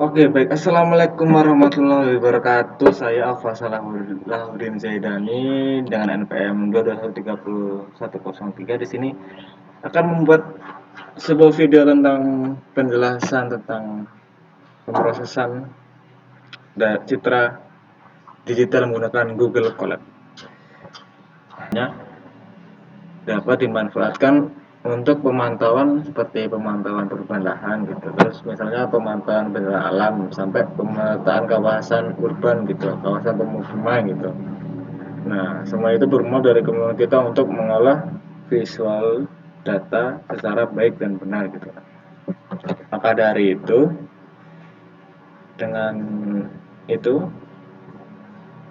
Oke, baik. Assalamualaikum warahmatullahi wabarakatuh. Saya Alfa Salahuddin Zaidani dengan NPM 2213103 di sini akan membuat sebuah video tentang penjelasan tentang pemrosesan citra digital menggunakan Google Colab. Dapat dimanfaatkan untuk pemantauan seperti pemantauan perubahan lahan gitu, terus misalnya pemantauan benda alam sampai pemetaan kawasan urban gitu, kawasan pemukiman gitu. Nah, semua itu bermula dari kemampuan kita untuk mengolah visual data secara baik dan benar gitu. Maka dari itu, dengan itu,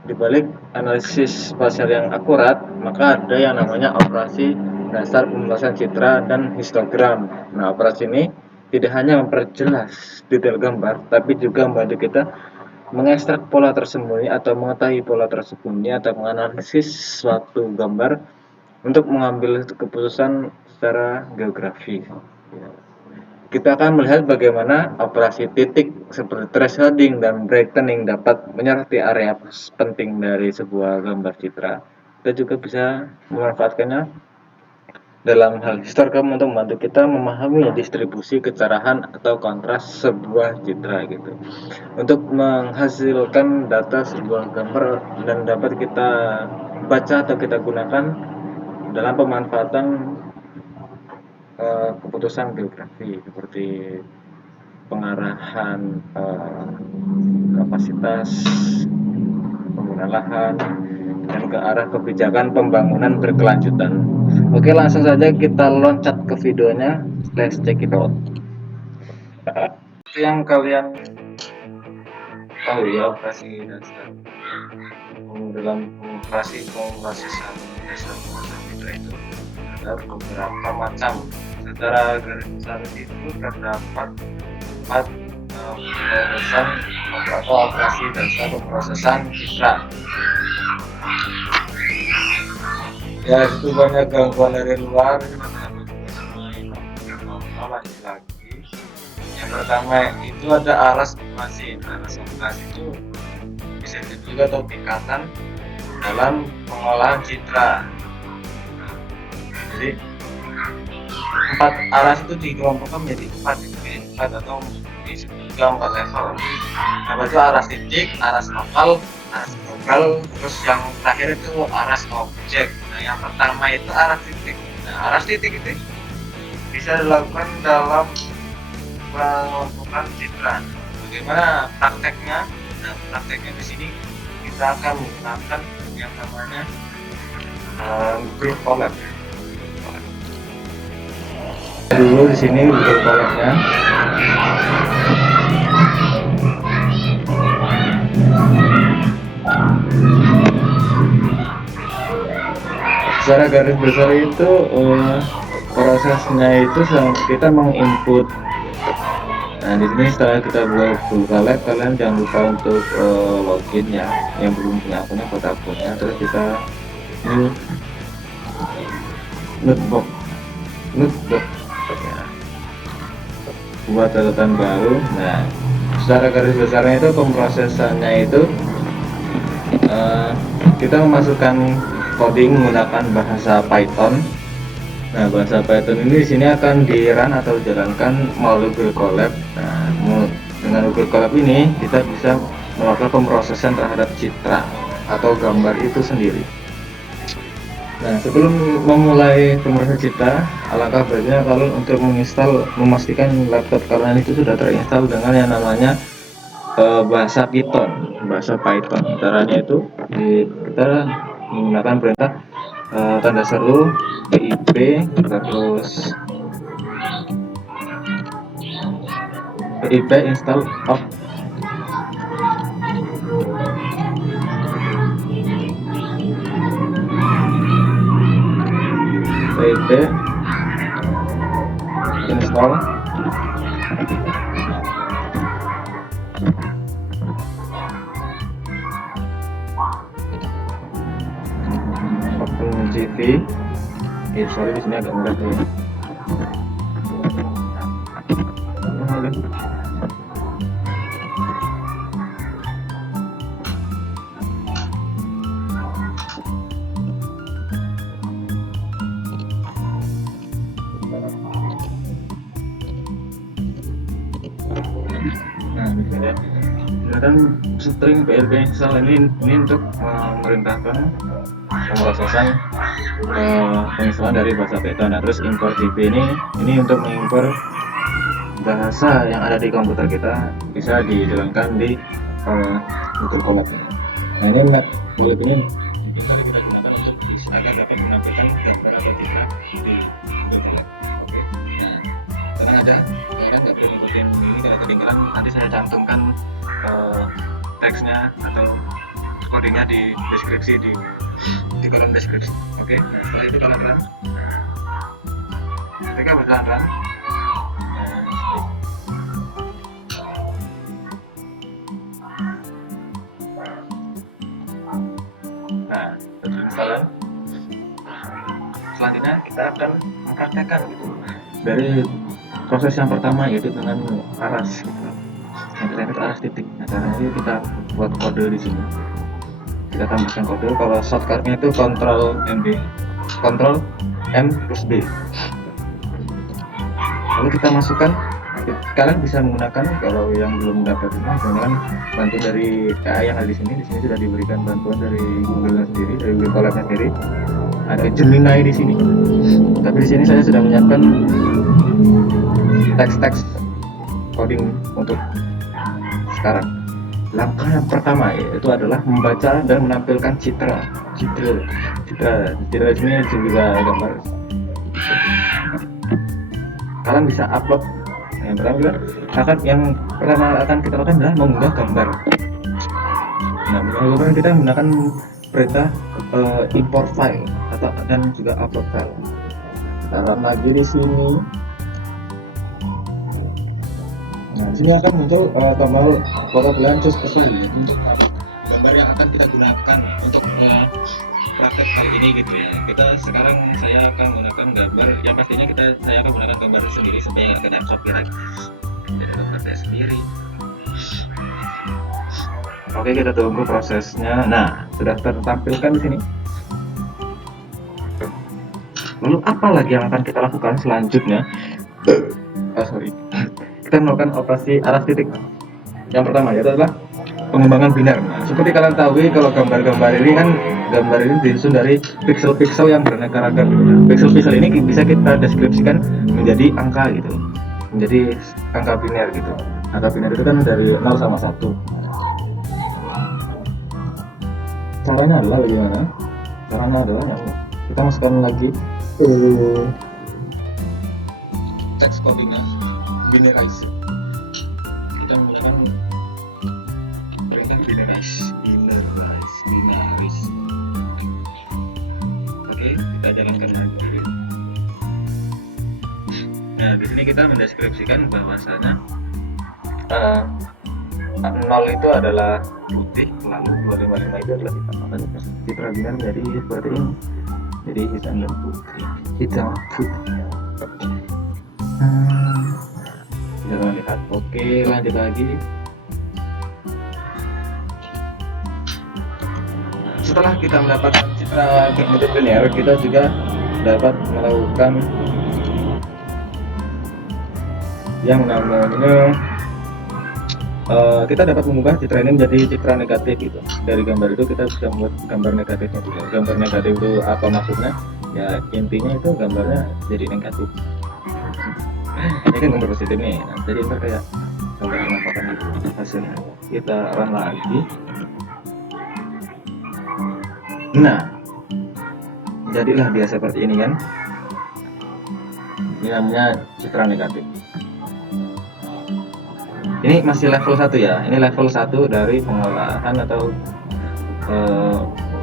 dibalik analisis spasial yang akurat, maka ada yang namanya operasi dasar pemrosesan citra dan histogram. Nah, operasi ini tidak hanya memperjelas detail gambar, tapi juga membantu kita mengekstrak pola tersembunyi atau mengetahui pola tersembunyi atau menganalisis suatu gambar untuk mengambil keputusan secara geografi. Kita akan melihat bagaimana operasi titik seperti thresholding dan brightening dapat menyoroti area penting dari sebuah gambar citra. Kita juga bisa memanfaatkannya dalam hal histogram untuk membantu kita memahami distribusi kecerahan atau kontras sebuah citra gitu. Untuk menghasilkan data sebuah gambar dan dapat kita baca atau kita gunakan dalam pemanfaatan keputusan geografi seperti pengarahan kapasitas penggunaan lahan dan ke arah kebijakan pembangunan berkelanjutan. Oke, langsung saja kita loncat ke videonya. Let's check it out. Yang kalian tahu ya, operasi dasar dalam operasi pemrosesan dasar citra itu ada beberapa macam. Secara garis besar itu terdapat 4 pemrosesan atau operasi dasar pemrosesan citra. Ya, itu banyak gangguan dari luar lagi. Yang pertama itu ada aras operasi. Aras operasi itu bisa juga atau tingkatan dalam pengolahan citra. Jadi 4 aras itu dikelompokkan menjadi 4 atau disebut juga 4 level. Apa itu aras titik, aras lokal, aras global, terus yang terakhir itu aras objek. Nah, yang pertama itu aras titik. Nah, aras titik itu bisa dilakukan dalam pengelompokan citra. Bagaimana prakteknya? Nah, prakteknya di sini kita akan menggunakan yang namanya Google Colab. Dulu di sini Google Colab-nya. Secara garis besar itu prosesnya itu kita menginput. Nah, di sini setelah kita buat Google Colab, kalian jangan lupa untuk login ya, yang belum punya akunnya buat akunnya. Terus kita new notebook ya, buat catatan baru. Nah, secara garis besarnya itu pemrosesannya itu kita memasukkan coding menggunakan bahasa Python. Nah, bahasa Python ini di sini akan di-run atau dijalankan melalui Google Colab. Nah, dengan Google Colab ini kita bisa melakukan pemrosesan terhadap citra atau gambar itu sendiri. Nah, sebelum memulai pemrosesan citra, alangkah baiknya kalau untuk memastikan laptop kalian itu sudah terinstall dengan yang namanya bahasa Python. Caranya itu kita menggunakan perintah tanda seru pip terus pip install of pip install OpenCV. Sorry, di sini agak mudah ya. menggunakan string PLB install ini untuk memerintahkan pemrosesan penginstalan dari bahasa Python. Nah, terus import DB ini untuk mengimpor bahasa yang ada di komputer kita, bisa dijalankan di Google Colab. Nah, ini Matplotlib ini bisa kita gunakan untuk agar dapat menampilkan gambar atau citra di Google Colab. Oke, nah tenang aja, kalian nggak perlu ngikutin ini kalau ketinggalan. Nanti saya cantumkan teksnya atau codingnya di deskripsi di kolom deskripsi. Oke, nah setelah itu kalian run. Ketika berjalan run, nah instalan. Selanjutnya kita akan mempraktekkan gitu dari proses yang pertama, yaitu dengan aras gitu. Yang kita itu aras titik. Nah, caranya kita buat kode di sini. Kita tambahkan kode. Kalau shortcutnya itu Ctrl M plus B. Lalu kita masukkan. Kalian bisa menggunakan, kalau yang belum dapat ini, menggunakan bantuan dari AI yang ada di sini. Di sini sudah diberikan bantuan dari Google sendiri, dari Google Colab sendiri. Ada Gemini di sini. Tapi di sini saya sudah menyiapkan teks coding untuk sekarang. Langkah yang pertama yaitu adalah membaca dan menampilkan citra di sini juga gambar. Kalian bisa upload. Yang pertama akan kita lakukan adalah mengunggah gambar. Nah, mengunggah gambar kita menggunakan perintah import file dan juga upload file. Kita run lagi di sini. Nah, di sini akan muncul tombol pilihan choose a file untuk gambar yang akan kita gunakan untuk praktek kali ini gitu ya. Saya akan menggunakan gambar yang pastinya saya akan menggunakan gambar sendiri supaya nggak kena copyright dari gambar saya sendiri. Oke, kita tunggu prosesnya. Nah, sudah tertampilkan di sini. Lalu apa lagi yang akan kita lakukan selanjutnya? Kita melakukan operasi aras titik. Yang pertama yaitu adalah pengembangan binar. Nah, seperti kalian tahu, kalau gambar ini disusun dari pixel-pixel yang beraneka ragam. Pixel-pixel ini bisa kita deskripsikan menjadi angka gitu, menjadi angka biner gitu. Angka biner itu kan dari 0 sama 1. Caranya adalah bagaimana? Caranya adalah kita masukkan lagi teks codingnya, binarize. Kita menggunakan perintah binarize. Oke, kita jalankan lagi. Nah, di sini kita mendeskripsikan bahwasanya 0 itu adalah putih, lalu 255 itu adalah hitam. Makanya citra binar menjadi seperti ini. Jadi hitam dan putih. Jangan lihat. Oke, lanjut lagi. Setelah kita mendapatkan citra berbentuk linear, kita juga dapat melakukan yang namanya kita dapat mengubah citra ini menjadi citra negatif gitu. Dari gambar itu kita bisa membuat gambar negatifnya juga. Gambar negatif itu apa maksudnya? Ya intinya itu gambarnya jadi negatif. Ini kan gambar positif nih. Nah, jadi ntar kayak gambar penampakan hasilnya. Kita run lagi. Nah, jadilah dia seperti ini kan. Ini namanya citra negatif. Ini masih level 1 ya. Ini level 1 dari pengolahan atau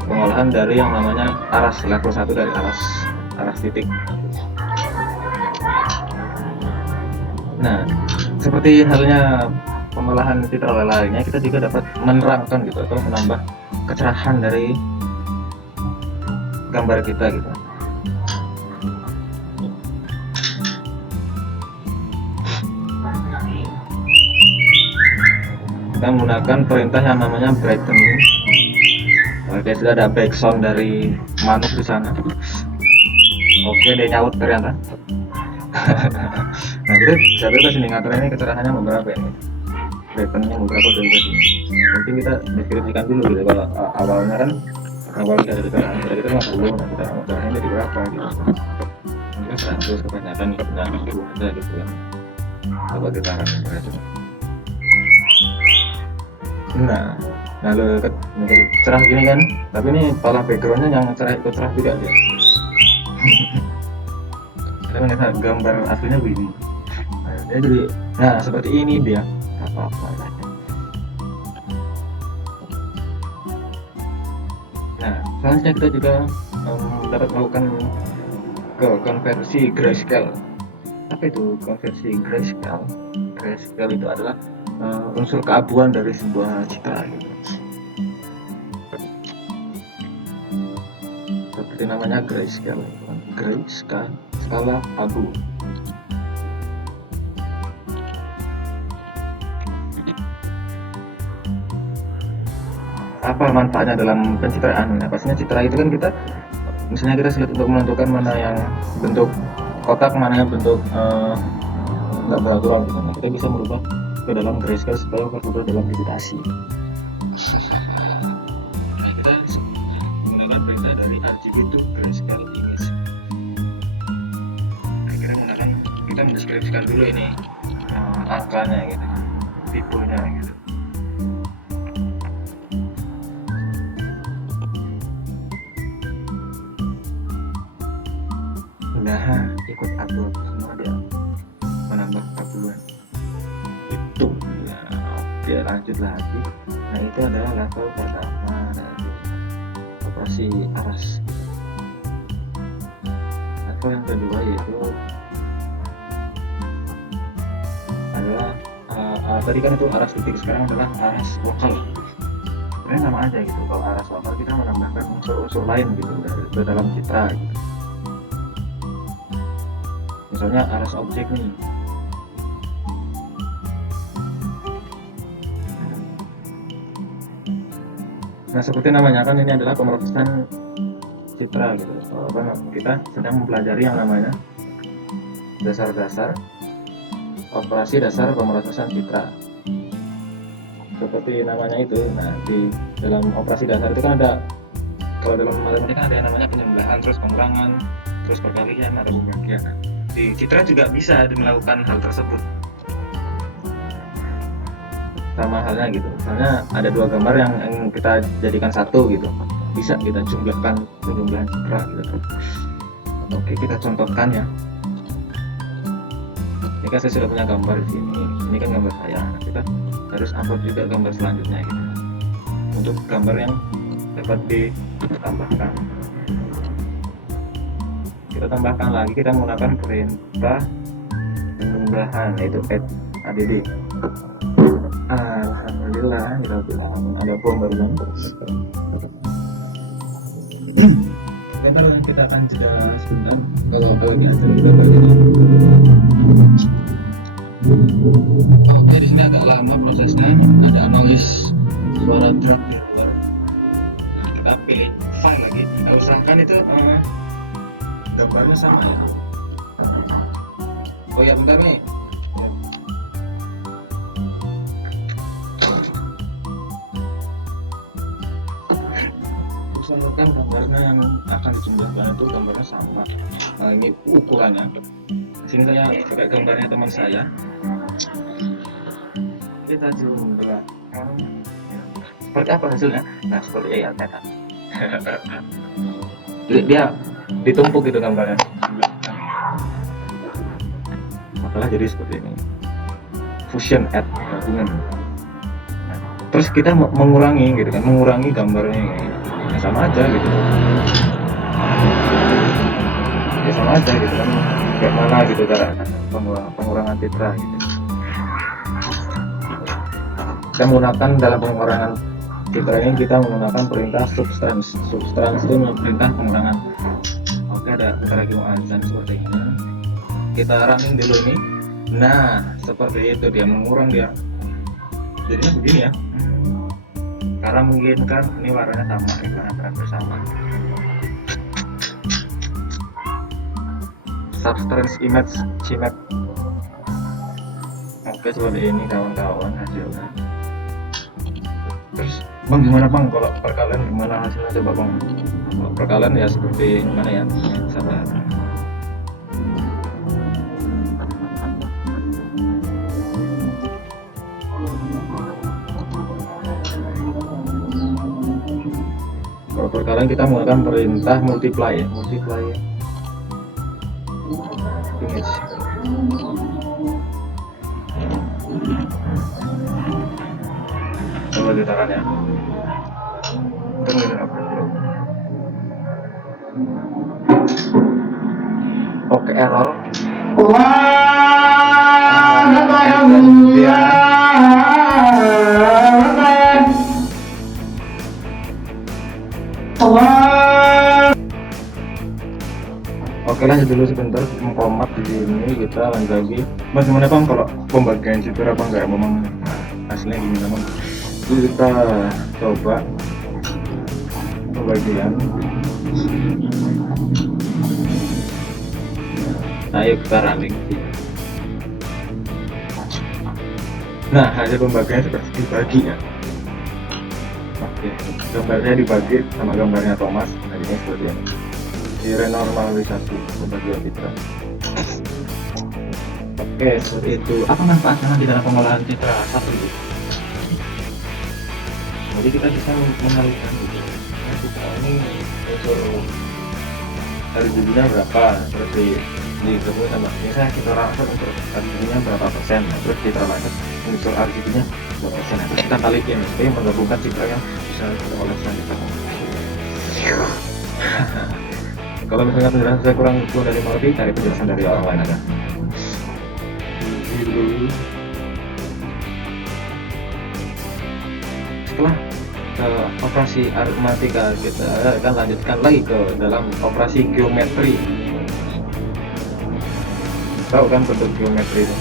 pengolahan dari yang namanya aras. Level 1 dari aras titik. Nah, seperti halnya pengolahan citra lainnya, kita juga dapat menerangkan gitu atau menambah kecerahan dari gambar kita gitu. Kita menggunakan perintah yang namanya brighten. Oke, sudah ada background dari manuk di sana. Oke, dia nyaut ternyata. Nah, jadi saya bebas ini ngatur ini kecerahannya beberapa ini. Brightennya beberapa dari sini. Mungkin kita deskripsikan dulu gitu. Kalau awalnya kan awal kita dari darah kita 50, nah kita darahnya jadi berapa gitu. Mungkin 100 kebanyakan nih, nah itu aja gitu kan. Coba kita aja. Nah, lalu menjadi cerah gini kan, tapi ini pola backgroundnya yang cerah ikut cerah juga dia. Kita melihat gambar aslinya begini. Nah, dia jadi, nah seperti ini dia. Apa-apa. Nah, selanjutnya kita juga dapat melakukan konversi grayscale. Apa itu konversi grayscale? Grayscale itu adalah unsur keabuan dari sebuah citra gitu. Seperti namanya grayscale, skala abu. Apa manfaatnya dalam pencitraan? Nah, pastinya citra itu kan kita, misalnya kita sulit untuk menentukan mana yang bentuk kotak, mana yang bentuk nggak beraturan gitu. Nah, kita bisa merubah ke dalam grayscale supaya berubah dalam digitasi. Nah, kita menggunakan perintah dari RGB to grayscale image. Nah, kita mendeskripsikan dulu ini angkanya gitu, tipenya gitu. Nah, ikut upload semua dia menambah keabuan itu ya. Oke, lanjut lagi. Nah, itu adalah level pertama dari operasi aras. Level yang kedua yaitu adalah tadi kan itu aras titik, sekarang adalah aras lokal. Sebenarnya sama aja gitu. Kalau aras lokal kita menambahkan unsur-unsur lain gitu dari dalam citra gitu. Misalnya aras objek nih. Nah, seperti namanya kan ini adalah pemrosesan citra gitu. Kita sedang mempelajari yang namanya dasar-dasar operasi dasar pemrosesan citra. Seperti namanya itu. Nah, di dalam operasi dasar itu kan ada, kalau dalam matematika ada yang namanya penjumlahan, terus pengurangan, terus perkalian, ada pembagian. Nah, di citra juga bisa melakukan hal tersebut. Sama halnya gitu, misalnya ada dua gambar yang kita jadikan satu gitu, bisa kita jumlahkan penjumlahan citra gitu. Oke, kita contohkan ya. Ini kan saya sudah punya gambar di sini. Ini kan gambar saya. Nah, kita harus upload juga gambar selanjutnya gitu. Untuk gambar yang dapat ditambahkan, kita tambahkan lagi, kita menggunakan perintah penjumlahan, yaitu add. Alhamdulillah, kita bilang ada bom barusan. Sebentar, kita akan jeda sebentar. Kalau lagi aja kita begini. Oke, di sini agak lama prosesnya. Ada analis suara drum di luar. Kita pilih file lagi. Kita usahakan itu gambarnya sama ya. Oh ya, bentar nih. Usahakan gambarnya yang akan dijumlahkan itu gambarnya sama. Nah, ini ukurannya. Di sini saya pakai gambarnya teman saya. Kita jumlahkan. Seperti apa hasilnya? Nah, seperti ya teta. Dia ditumpuk gitu gambarnya. Masalah jadi seperti ini. Fusion add gabungan. Nah, terus kita mengurangi gitu kan, mengurangi gambarnya ini. Ya sama aja gitu. Ya sama aja gitu kan. Kayak mana gitu cara pengurangan citra gitu. Kita menggunakan dalam pengurangan citra ini, kita menggunakan perintah substance. Substance itu perintah pengurangan. Oke, ada bentar lagi mau azan seperti ini. Kita running dulu ini. Nah, seperti itu dia mengurang dia. Jadinya begini ya. Karena mungkin kan ini warnanya sama, warna bersama. Substance image CMap. Oke, seperti ini kawan-kawan hasilnya. Terus bang, gimana bang kalau perkalian, gimana hasilnya coba bang? Kalau perkalian ya seperti gimana ya, sabar. Kalau perkalian kita menggunakan perintah multiply ya, multiply image. Coba caranya. Oke, error. Oke, lanjut dulu sebentar, mengkomat di sini. Kita lanjut lagi. Mas, gimana bang kalau pembagian fitur apa enggak? Memang hasilnya gimana bang? Jadi kita coba pembagian. Ayo kita running. Nah, hasil pembagian seperti dibagi ya. Oke, gambarnya dibagi sama gambarnya Thomas. Nah, ini seperti ini. Di renormalisasi pembagian citra. Oke, seperti itu. Apa manfaatnya di dalam pengolahan citra satu itu? Jadi kita bisa mengalihkan gitu. Nah, citra ini unsur RGB-nya berapa, terus digabung sama misalnya kita rasa untuk RGB-nya berapa persen, terus kita rasa unsur RGB-nya berapa persen, terus kita kalikin supaya menggabungkan citra yang bisa kita olah selanjutnya. Kalau misalnya penjelasan saya kurang dari mengerti, cari penjelasan dari orang lain aja. Setelah operasi aritmatika, kita akan lanjutkan lagi ke dalam operasi geometri. Tahu kan bentuk geometri itu?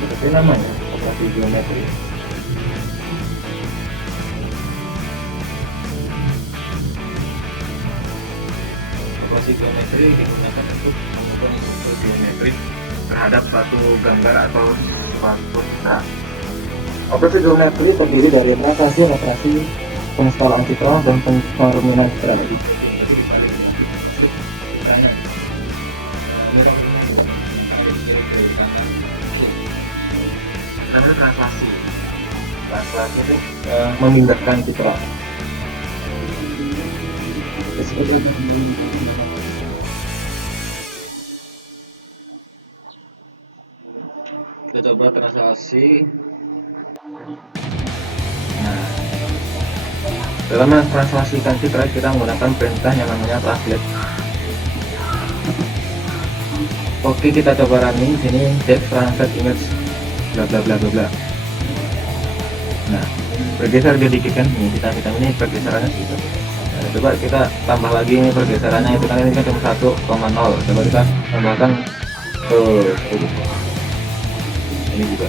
Seperti namanya, operasi geometri. Operasi geometri digunakan untuk mengukur struktur geometri terhadap suatu gambar atau suatu citra. Operasi geometri terdiri dari operasi pengeskalan citra dan pencerminan citra. Namanya translasi. Translasi itu memindahkan citra. Kita coba translasi. Nah, dalam mentranslasikan citra kita menggunakan perintah yang namanya translate. Oke, kita coba running sini text translate image bla bla bla bla bla. Nah, bergeser sedikit kan ini kita ini pergeserannya gitu. Nah, coba kita tambah lagi ini pergeserannya itu kan ini kan cuma 1,0. Coba kita tambahkan ke ini juga.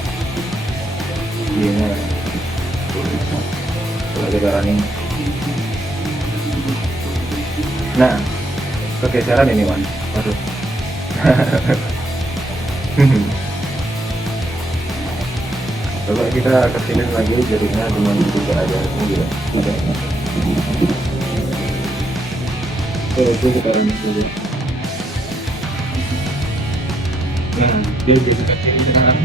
Ini coba kita running. Nah, pergeseran ini man. Waduh. Coba kita kecilin lagi jadinya dengan juga aja gitu. Itu kita running dulu. Nah, dia jadi kecil sekarang.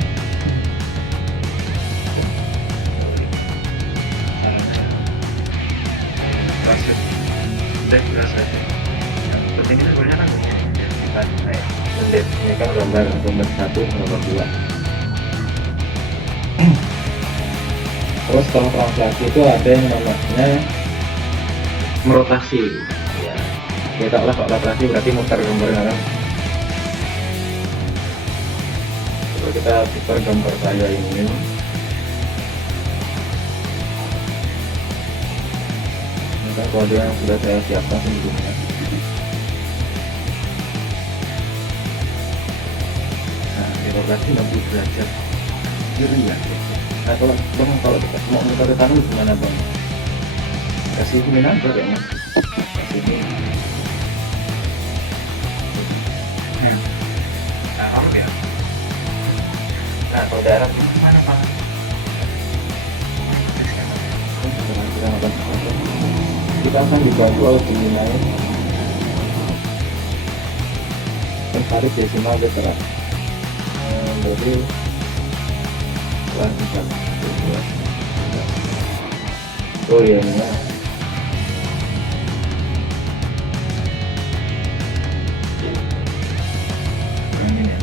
Rasa. Terus ini sebenarnya kan ini kan gambar 1, gambar 2. Terus kalau translasi itu ada yang namanya merotasi ya. Kita olah kalau rotasi berarti muter gambarnya kan. Coba kita putar gambar saya ini. Ini kan kode yang sudah saya siapkan sebelumnya. Nah, di rotasi 60 derajat kiri ya. Nah, kalau kita mau muter ke kanan gimana bang? Kasih ini aja kayaknya. Kasih ini. Nah, ya. Nah, kalau daerah mana bang? kita akan dibantu oleh Gemini tertarik desimal literal. Jadi lanjutkan. Oh iya ini ya. Yang ini ya.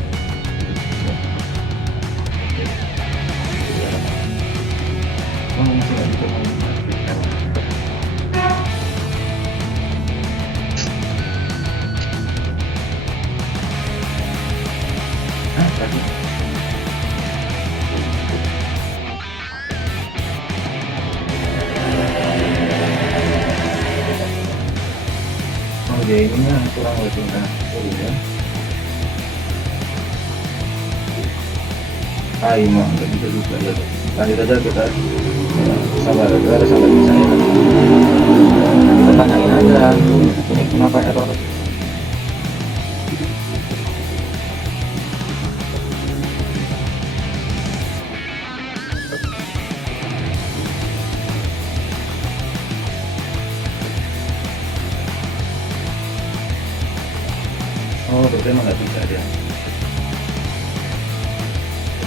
Oh, masih nggak bisa mengaktifkan. Ah, tadi. Oh ya ininya kurang lebih nah, sorry ya. Imam nggak bisa juga ya. Lanjut aja kita sabar, kita harus sampai bisa ya. Kita tanyain aja ini kenapa error. Oh berarti emang nggak bisa dia.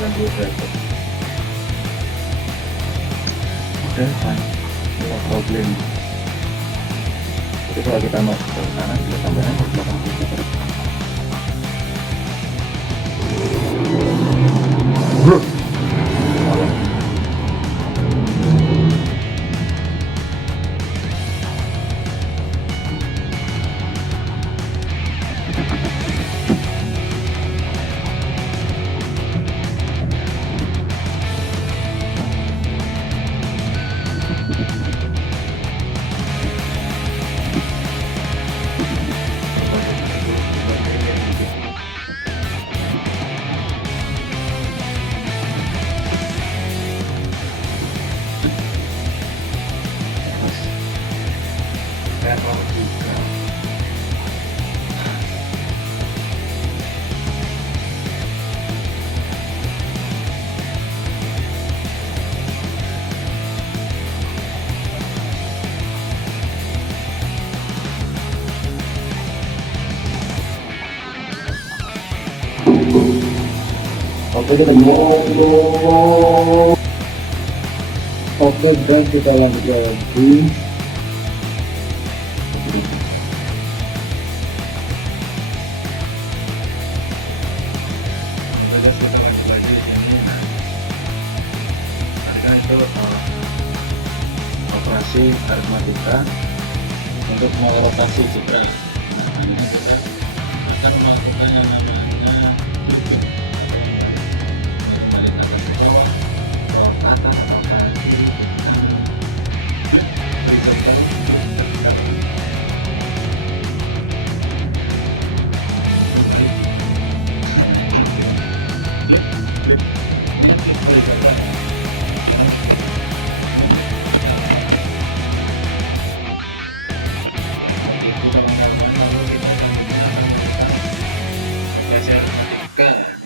Lanjut aja. Oke, fine. No problem. Jadi kalau kita mau ke kanan, kita tambahkan ke belakang. Error juga. Oke kita Oke guys kita lanjut lagi. Kita lanjut lagi di sini. Nah, itu operasi aritmatika untuk merotasi citra. Nah, ini kita akan melakukan yang namanya flip, balik atas ke bawah, ke atas atau ke kiri, horizontal, vertikal. Flip, ini flip horizontal.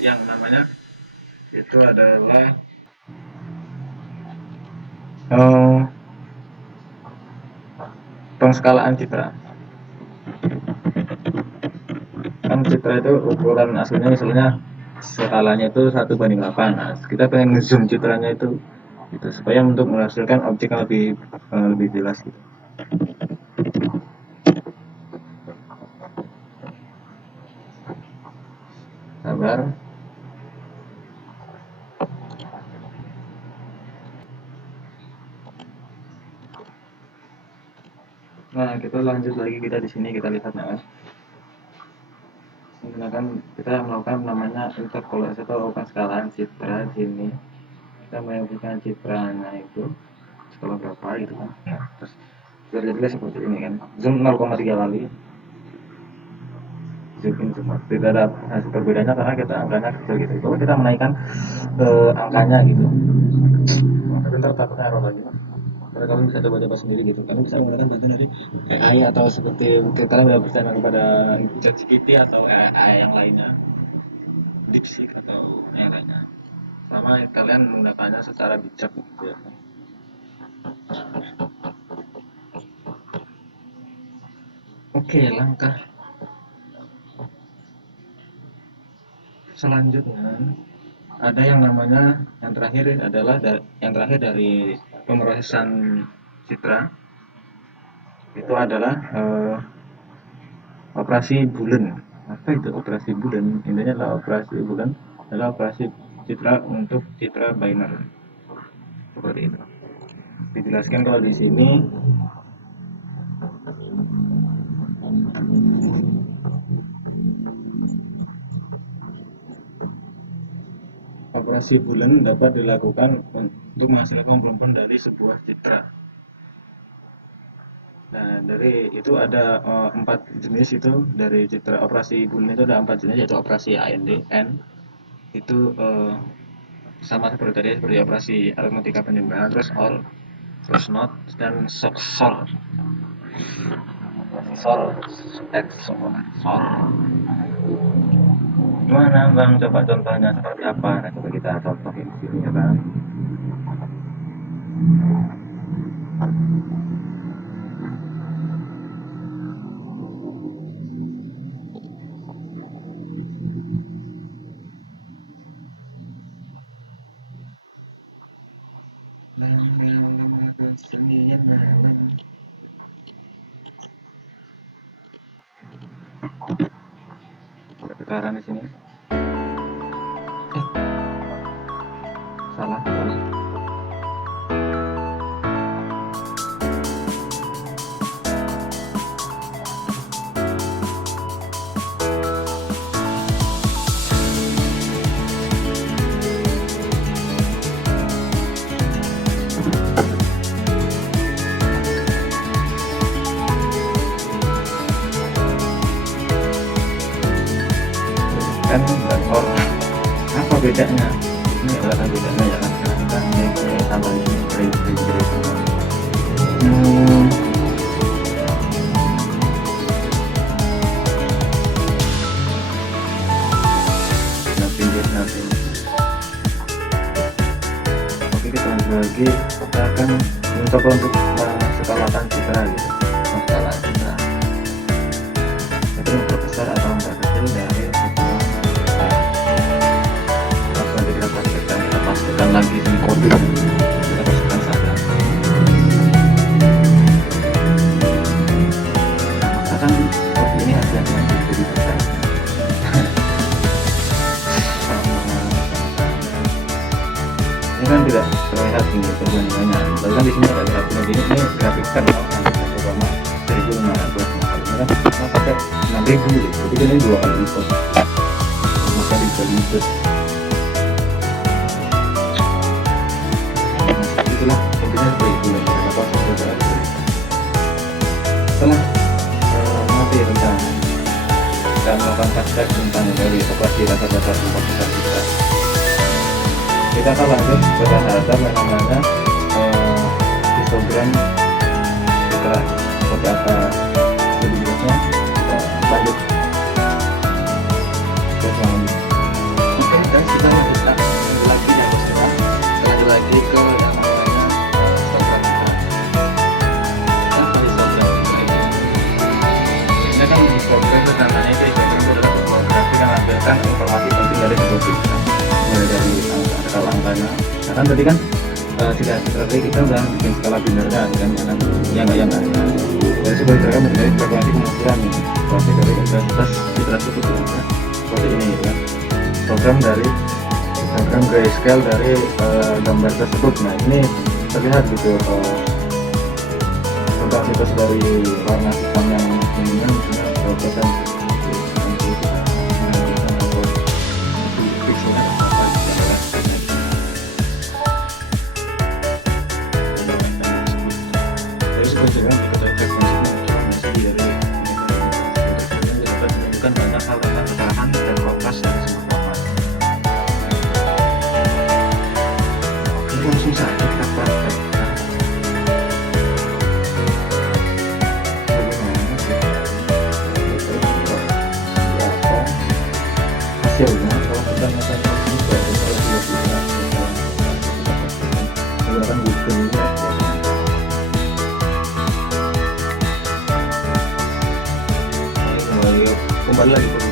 Yang namanya itu adalah pengskalaan citra. Kan citra itu ukuran aslinya misalnya skalanya itu 1:8. Nah, kita pengen ngezoom citranya itu gitu, supaya untuk menghasilkan objek yang lebih jelas gitu. Sabar. Nah, kita lanjut lagi kita di sini kita lihat nah. Menggunakan kita melakukan namanya interpolasi atau pengskalaan citra di sini. Kita menyampaikan citranya itu skala berapa gitu kan. Nah, terus biar jelas seperti ini kan. Zoom 0,3 kali. Zoom in zoom out. Tidak ada hasil perbedaannya karena kita angkanya kecil gitu. Kalau kita menaikkan angkanya gitu. Tapi ntar takutnya error lagi. Karena kalian bisa coba-coba sendiri gitu. Kalian bisa menggunakan bantuan dari AI atau seperti kalian bisa bertanya kepada ChatGPT atau AI yang lainnya, DeepSeek atau yang lainnya. Sama kalian menggunakannya secara bijak gitu ya. Oke, langkah selanjutnya ada yang namanya, yang terakhir adalah yang terakhir dari pemrosesan citra itu adalah operasi bulan. Apa itu operasi bulan? Intinya adalah operasi bulan adalah operasi citra untuk citra binary seperti itu. Dijelaskan kalau di sini operasi bulan dapat dilakukan untuk menghasilkan kompon dari sebuah citra. Nah, dari itu ada 4 jenis itu dari citra operasi bulan itu ada 4 jenis, yaitu operasi AND, N itu sama seperti tadi, seperti operasi aritmatika penjumlahan, terus all, terus not, dan sol. Sol, X, sol. Gimana Bang? Coba contohnya seperti apa? Nah, coba kita contohin di sini ya Bang. Ada tekanan di sini. Salah. Kan or, apa bedanya? Ini adalah bedanya ya kan, karena kita ini sama ini grade. Nanti. Oke, kita lanjut lagi. Kita akan mencoba untuk skalakan citra gitu. Skala citra. Itu untuk besar atau enggak kecil dari kita pastikan lagi di kode, kita pastikan saja. Nah, seperti ini hasilnya jadi besar. Ini kan tidak terlihat ini perbandingannya, tapi kan di sini ada grafik ini grafik kan pertama 1500 ini kan kita pakai 6000 gitu, jadi kan ini 2 kali lipat, maka dibagi lipat. Itulah intinya seperti itu ya, apa saja. Setelah nanti tentang kita melakukan praktek tentang dari operasi dasar-dasar komputer kita akan lanjut ke dasar yang namanya histogram citra seperti apa jenisnya. Kita lanjut. Oke guys, kita lanjut lagi ya bosnya, lanjut lagi ke yang namanya histogram citra. Ini kan histogram itu namanya, itu histogram itu adalah sebuah grafik yang menampilkan informasi penting dari sebuah citra, mulai dari angka-angkanya. Nah kan tadi kan tidak tadi kita udah bikin skala binarnya kan, yang ada dari sebuah citra menjadi frekuensi kemungkinan frekuensi dari intensitas citra tersebut ya. Seperti ini kan program dari program grayscale dari gambar tersebut. Nah ini terlihat gitu intensitas dari warna hitam yang ini kan berapa persen. Banyak hal tentang kecerahan dan kontras dari sebuah gambar. Oke, langsung saja kita praktekkan bagaimana hasilnya kalau kita nyatakan ini dari salah dua citra menggunakan Google ini. kembali lagi ke